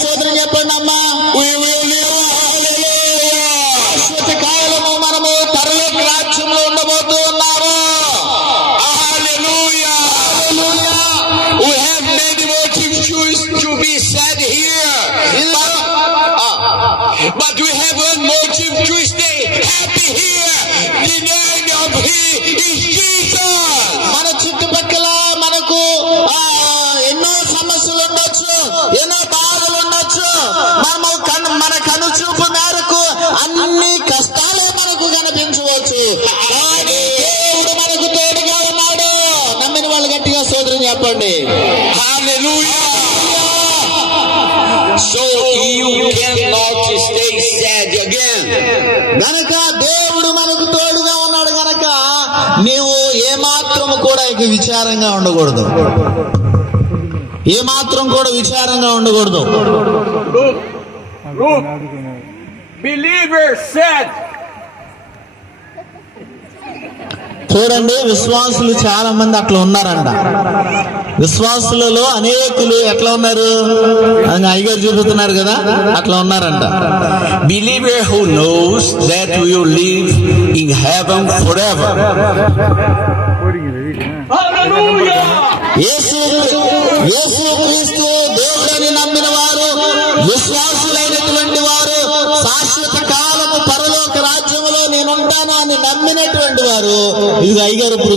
స్తోత్రం చెప్పండి అమ్మా. We will live. Hallelujah. శాశ్వత కాలము మనము పరలోక రాజ్యంలో ఉండబోతూ ఉన్నాము. Hallelujah. Hallelujah. We have many motives to be sad here. But we have one motive to stay happy here. The name of He is Jesus. మన చుట్టుపక్కల మనకు ఎన్నో సమస్యలు ఉండొచ్చు, ఎన్నో బాధలు ఉండొచ్చు. మన కనుచూపు మేరకు అన్ని కష్టాలే మనకు కనిపించవచ్చు. కానీ దేవుడు మనకు తోడుగా ఉన్నాడు. నమ్మిన వాళ్ళు గట్టిగా స్తోత్రం చెప్పండి. Hallelujah. So you cannot stay sad again. గనక దేవుడు మనకు తోడుగా ఉన్నాడు గనక నీవు ఏమాత్రము కూడా ఇక విచారంగా ఉండకూడదు. ఏమాత్రం కూడా విచారంగా ఉండకూడదు. Believers said, చూడండి, విశ్వాసులు చాలా మంది అట్లా ఉన్నారంట. విశ్వాసులలో అనేకులు ఎట్లా ఉన్నారు? అయ్యగారు చూపుతున్నారు కదా, అట్లా ఉన్నారంట. believer who knows that we will live in heaven forever. యేసు క్రీస్తు దేవుడని నమ్మిన వారు, విశ్వాసులైనటువంటి వారు, శాశ్వత కాలము పరలోక రాజ్యములో నేనుంటాను అని నమ్మినటువంటి వారు, ఇది అయ్యగారు ఇప్పుడు